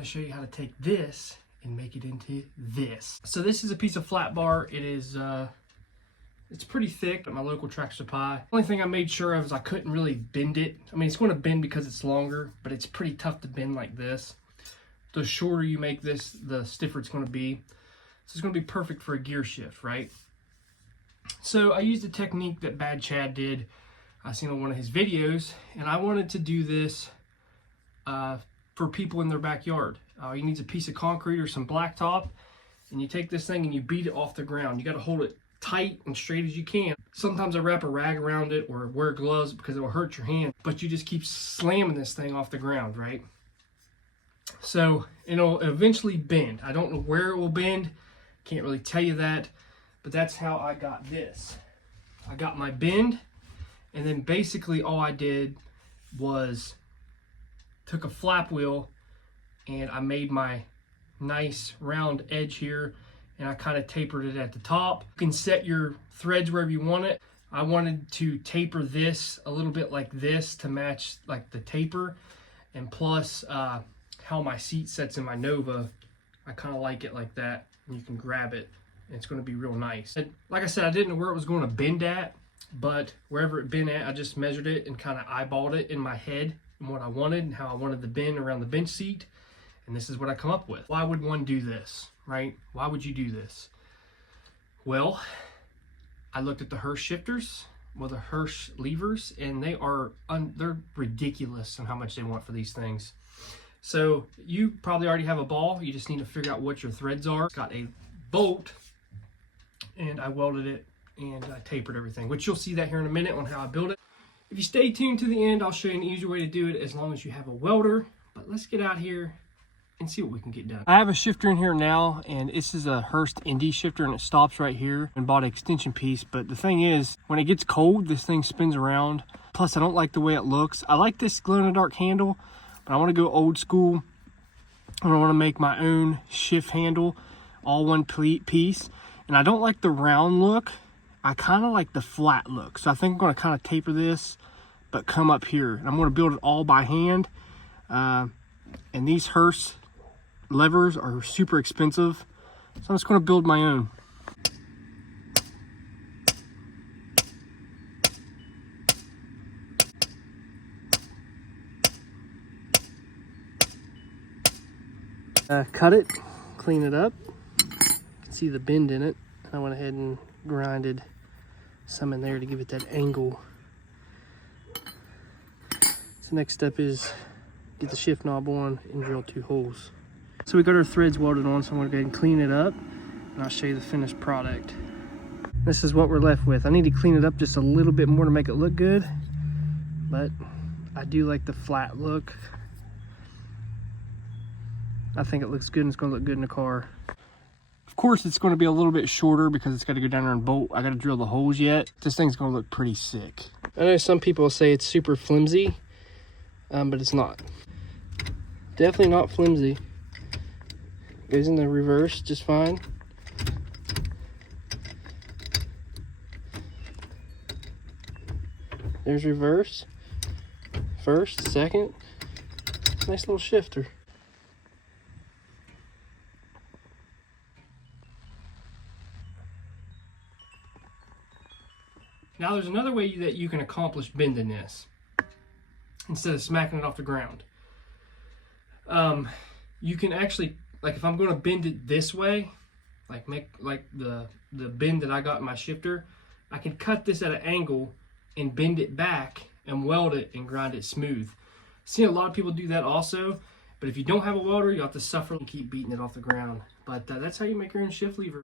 going to show you how to take this and make it into this. So this is a piece of flat bar. It is, it's pretty thick at my local Tractor Supply. The only thing I made sure of is I couldn't really bend it. I mean, it's going to bend because it's longer, but it's pretty tough to bend like this. The shorter you make this, the stiffer it's going to be. So it's going to be perfect for a gear shift, right? So I used a technique that Bad Chad did. I seen on one of his videos, and I wanted to do this for people in their backyard. You need a piece of concrete or some blacktop, and you take this thing and you beat it off the ground. You got to hold it tight and straight as you can. Sometimes I wrap a rag around it or wear gloves because it will hurt your hand, but you just keep slamming this thing off the ground, right? So it'll eventually bend. I don't know where it will bend, can't really tell you that, but that's how I got this. I got my bend, and then basically all I did was took a flap wheel and I made my nice round edge here, and I kind of tapered it at the top. You can set your threads wherever you want it. I wanted to taper this a little bit like this to match like the taper, and plus how my seat sets in my Nova, I kind of like it like that, and you can grab it and it's going to be real nice. And like I said, I didn't know where it was going to bend at, but wherever it bent at, I just measured it and kind of eyeballed it in my head and what I wanted and how I wanted the bend around the bench seat, and this is what I come up with. Why would one do this, right? Why would you do this? Well, I looked at the Hirsch shifters, well, the Hirsch levers, and they're ridiculous on how much they want for these things. So you probably already have a ball. You just need to figure out what your threads are. It's got a bolt, and I welded it and I tapered everything, which you'll see that here in a minute on how I build it. If you stay tuned to the end, I'll show you an easier way to do it as long as you have a welder. But let's get out here and see what we can get done. I have a shifter in here now, and this is a Hirsch Indy shifter, and it stops right here, and bought an extension piece. But the thing is, when it gets cold, this thing spins around. Plus, I don't like the way it looks. I like this glow-in-the-dark handle, but I want to go old school. I want to make my own shift handle, all one piece. And I don't like the round look. I kind of like the flat look. So I think I'm going to kind of taper this, but come up here. And I'm going to build it all by hand. And these Hirsch levers are super expensive, so I'm just going to build my own. Cut it, clean it up. You can see the bend in it. I went ahead and grinded some in there to give it that angle. So next step is get the shift knob on and drill 2 holes. So we got our threads welded on, so I'm gonna go ahead and clean it up, and I'll show you the finished product. This is what we're left with. I need to clean it up just a little bit more to make it look good, but I do like the flat look. I think it looks good, and it's gonna look good in the car. Of course, it's gonna be a little bit shorter because it's gotta go down there and bolt. I gotta drill the holes yet. This thing's gonna look pretty sick. I know some people say it's super flimsy, but it's not. Definitely not flimsy. Goes in the reverse just fine. There's reverse, first, second. Nice little shifter. Now there's another way that you can accomplish bending this instead of smacking it off the ground. You can actually, like if I'm going to bend it this way, like make like the bend that I got in my shifter, I can cut this at an angle and bend it back and weld it and grind it smooth. Seen a lot of people do that also, but if you don't have a welder, you have to suffer and keep beating it off the ground. But that's how you make your own shift lever.